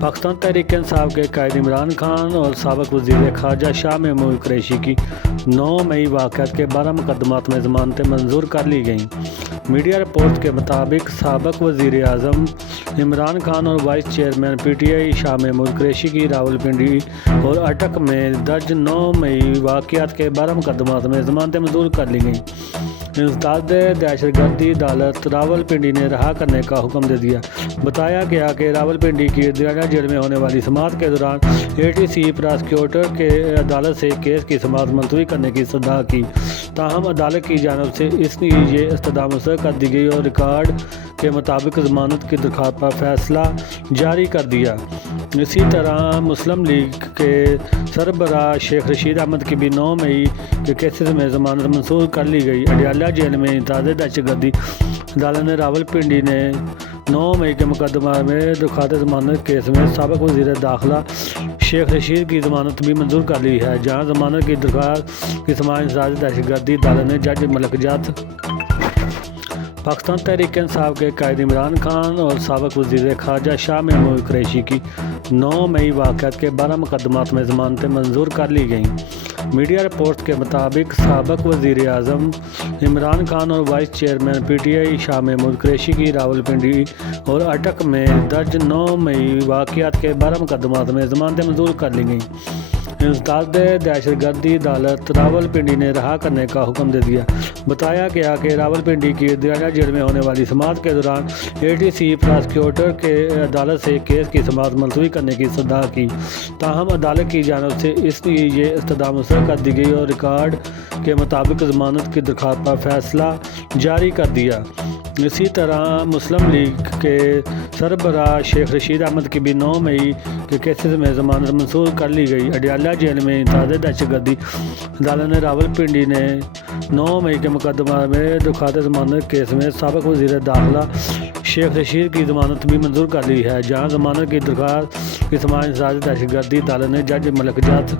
پاکستان تحریک انصاف کے قائد عمران خان اور سابق وزیر خارجہ شاہ محمود قریشی کی 9 مئی واقعات کے 12 مقدمات میں ضمانتیں منظور کر لی گئیں۔ میڈیا رپورٹ کے مطابق سابق وزیر اعظم عمران خان اور vice chairman P T I Shah Mahmood Qureshi کی راولپنڈی اور اٹک میں درج 9 مئی واقعات کے 12 مقدمات میں ضمانتیں منظور کر لی گئیں۔ انسداد دہشت گردی عدالت راولپنڈی نے رہا کرنے کا حکم دے دیا۔ بتایا گیا کہ راولپنڈی کی ادرانہ جیل میں ہونے والی سماعت کے دوران ATC پراسیکیوٹر کے عدالت سے کیس کی سماعت ملتوی کرنے کی استدعا کی، تاہم عدالت کی جانب سے اس کی یہ استدعا مسترد کر دی گئی اور ریکارڈ کے مطابق ضمانت کی درخواست پر فیصلہ جاری کر دیا۔ اسی طرح مسلم لیگ کے سربراہ شیخ رشید احمد کی بھی 9 مئی کے کیسز میں ضمانت منظور کر لی گئی۔ اڈیالہ جیل میں انسداد دہشت گردی عدالت نے راولپنڈی نے 9 مئی کے مقدمہ میں درخواست ضمانت کیس میں سابق وزیر داخلہ شیخ رشید کی ضمانت بھی منظور کر لی ہے، جہاں ضمانت کی درخواست کی سماعت انسداد دہشت گردی عدالت نے جج ملک جات پاکستان تحریک انصاف کے قائد عمران خان اور سابق وزیر خارجہ شاہ محمود قریشی کی 9 مئی واقعات کے 12 مقدمات میں ضمانتیں منظور کر لی گئیں۔ میڈیا رپورٹ کے مطابق سابق وزیر اعظم عمران خان اور vice chairman P T I Shah Mahmood Qureshi کی راولپنڈی اور اٹک میں درج 9 مئی واقعات کے 12 مقدمات میں ضمانتیں منظور کر لی گئیں۔ انسداد دہشت گردی عدالت راولپنڈی نے رہا کرنے کا حکم دے دیا۔ بتایا گیا کہ راولپنڈی کی ادرانہ جیل میں ہونے والی سماعت کے دوران ATC پراسیکیوٹر کے عدالت سے کیس کی سماعت ملتوی کرنے کی استدعا کی، تاہم عدالت کی جانب سے اس کی یہ استدعا مسترد کر دی گئی اور ریکارڈ کے مطابق ضمانت کی درخواست پر فیصلہ جاری کر دیا۔ اسی طرح مسلم لیگ کے سربراہ شیخ رشید احمد کی بھی 9 مئی کے کیسز میں ضمانت منظور کر لی گئی۔ اڈیالہ جیل میں انسداد دہشت گردی عدالت نے راولپنڈی نے 9 مئی کے مقدمہ میں درخواست ضمانت کیس میں سابق وزیر داخلہ شیخ رشید کی ضمانت بھی منظور کر لی ہے، جہاں ضمانت کی درخواست کی سماعت انسداد دہشت گردی عدالت نے جج ملک جات